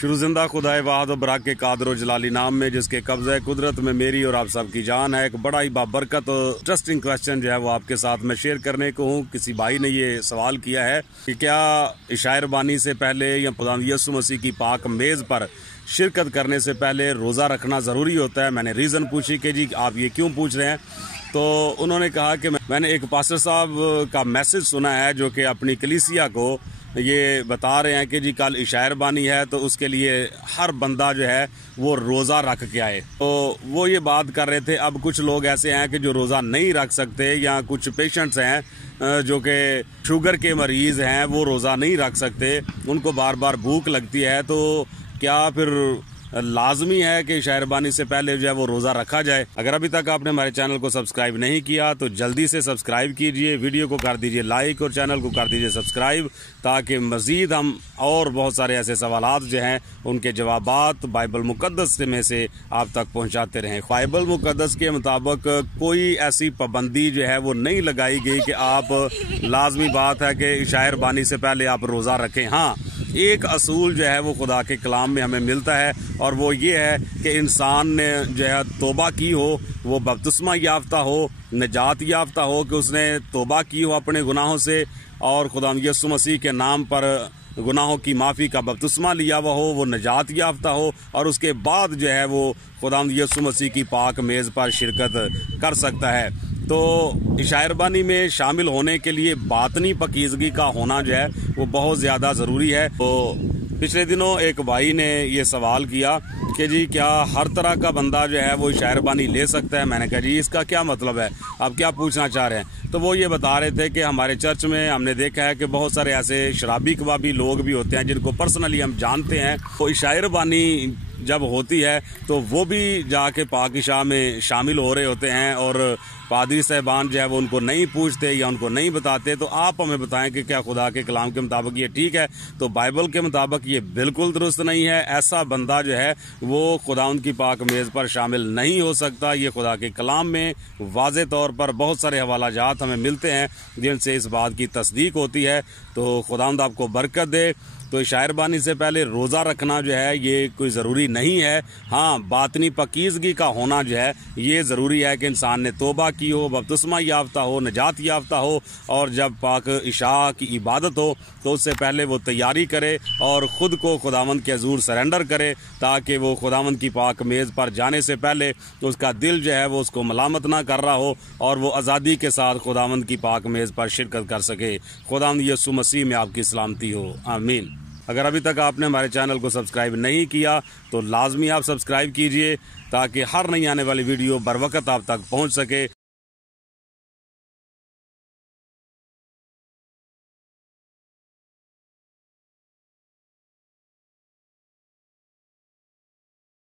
شروع زندہ خدائے واحد و براک کے قادر و جلالی نام میں، جس کے قبضہ قدرت میں میری اور آپ سب کی جان ہے۔ ایک بڑا ہی بابرکت اور انٹرسٹنگ کوسچن جو ہے وہ آپ کے ساتھ میں شیئر کرنے کو ہوں۔ کسی بھائی نے یہ سوال کیا ہے کہ کیا عشاء ربانی سے پہلے یا خداوند یسوع مسیح کی پاک میز پر شرکت کرنے سے پہلے روزہ رکھنا ضروری ہوتا ہے۔ میں نے ریزن پوچھی کہ جی آپ یہ کیوں پوچھ رہے ہیں، تو انہوں نے کہا کہ میں نے ایک پاسٹر صاحب کا میسج سنا ہے جو کہ اپنی کلیسیا کو یہ بتا رہے ہیں کہ جی کل عشاء ربانی ہے تو اس کے لیے ہر بندہ جو ہے وہ روزہ رکھ کے آئے۔ تو وہ یہ بات کر رہے تھے۔ اب کچھ لوگ ایسے ہیں کہ جو روزہ نہیں رکھ سکتے، یا کچھ پیشنٹس ہیں جو کہ شوگر کے مریض ہیں، وہ روزہ نہیں رکھ سکتے، ان کو بار بار بھوک لگتی ہے، تو کیا پھر لازمی ہے کہ عشاء ربانی سے پہلے جو ہے وہ روزہ رکھا جائے؟ اگر ابھی تک آپ نے ہمارے چینل کو سبسکرائب نہیں کیا تو جلدی سے سبسکرائب کیجئے، ویڈیو کو کر دیجئے لائک اور چینل کو کر دیجئے سبسکرائب، تاکہ مزید ہم اور بہت سارے ایسے سوالات جو ہیں ان کے جوابات بائبل مقدس میں سے آپ تک پہنچاتے رہیں۔ بائبل مقدس کے مطابق کوئی ایسی پابندی جو ہے وہ نہیں لگائی گئی کہ آپ لازمی بات ہے کہ عشاء ربانی سے پہلے آپ روزہ رکھیں۔ ہاں، ایک اصول جو ہے وہ خدا کے کلام میں ہمیں ملتا ہے، اور وہ یہ ہے کہ انسان نے جو ہے توبہ کی ہو، وہ بپتسمہ یافتہ ہو، نجات یافتہ ہو، کہ اس نے توبہ کی ہو اپنے گناہوں سے اور خدا یسوع مسیح کے نام پر گناہوں کی معافی کا بپتسمہ لیا ہوا ہو، وہ نجات یافتہ ہو، اور اس کے بعد جو ہے وہ خدا یسوع مسیح کی پاک میز پر شرکت کر سکتا ہے۔ تو عشاء ربانی میں شامل ہونے کے لیے باطنی پاکیزگی کا ہونا جو ہے وہ بہت زیادہ ضروری ہے۔ تو پچھلے دنوں ایک بھائی نے یہ سوال کیا کہ جی کیا ہر طرح کا بندہ جو ہے وہ عشاء ربانی لے سکتا ہے؟ میں نے کہا جی اس کا کیا مطلب ہے، آپ کیا پوچھنا چاہ رہے ہیں؟ تو وہ یہ بتا رہے تھے کہ ہمارے چرچ میں ہم نے دیکھا ہے کہ بہت سارے ایسے شرابی کبابی لوگ بھی ہوتے ہیں جن کو پرسنلی ہم جانتے ہیں، وہ عشاء ربانی جب ہوتی ہے تو وہ بھی جا کے پاک عشاء میں شامل ہو رہے ہوتے ہیں، اور پادری صاحبان جو ہے وہ ان کو نہیں پوچھتے یا ان کو نہیں بتاتے۔ تو آپ ہمیں بتائیں کہ کیا خدا کے کلام کے مطابق یہ ٹھیک ہے؟ تو بائبل کے مطابق یہ بالکل درست نہیں ہے۔ ایسا بندہ جو ہے وہ خداوند کی پاک میز پر شامل نہیں ہو سکتا۔ یہ خدا کے کلام میں واضح طور پر بہت سارے حوالہ جات ہمیں ملتے ہیں جن سے اس بات کی تصدیق ہوتی ہے۔ تو خداوند آپ کو برکت دے۔ تو عشاء ربانی سے پہلے روزہ رکھنا جو ہے یہ کوئی ضروری نہیں ہے۔ ہاں، باطنی پاکیزگی کا ہونا جو ہے یہ ضروری ہے کہ انسان نے توبہ کی ہو، بپتسمہ یافتہ ہو، نجات یافتہ ہو، اور جب پاک عشاء کی عبادت ہو تو اس سے پہلے وہ تیاری کرے اور خود کو خداوند کے حضور سرنڈر کرے، تاکہ وہ خداوند کی پاک میز پر جانے سے پہلے اس کا دل جو ہے وہ اس کو ملامت نہ کر رہا ہو، اور وہ آزادی کے ساتھ خداوند کی پاک میز پر شرکت کر سکے۔ خداوند یسوع مسیح میں آپ کی سلامتی ہو، آمین۔ اگر ابھی تک آپ نے ہمارے چینل کو سبسکرائب نہیں کیا تو لازمی آپ سبسکرائب کیجئے، تاکہ ہر نئی آنے والی ویڈیو بر وقت آپ تک پہنچ سکے۔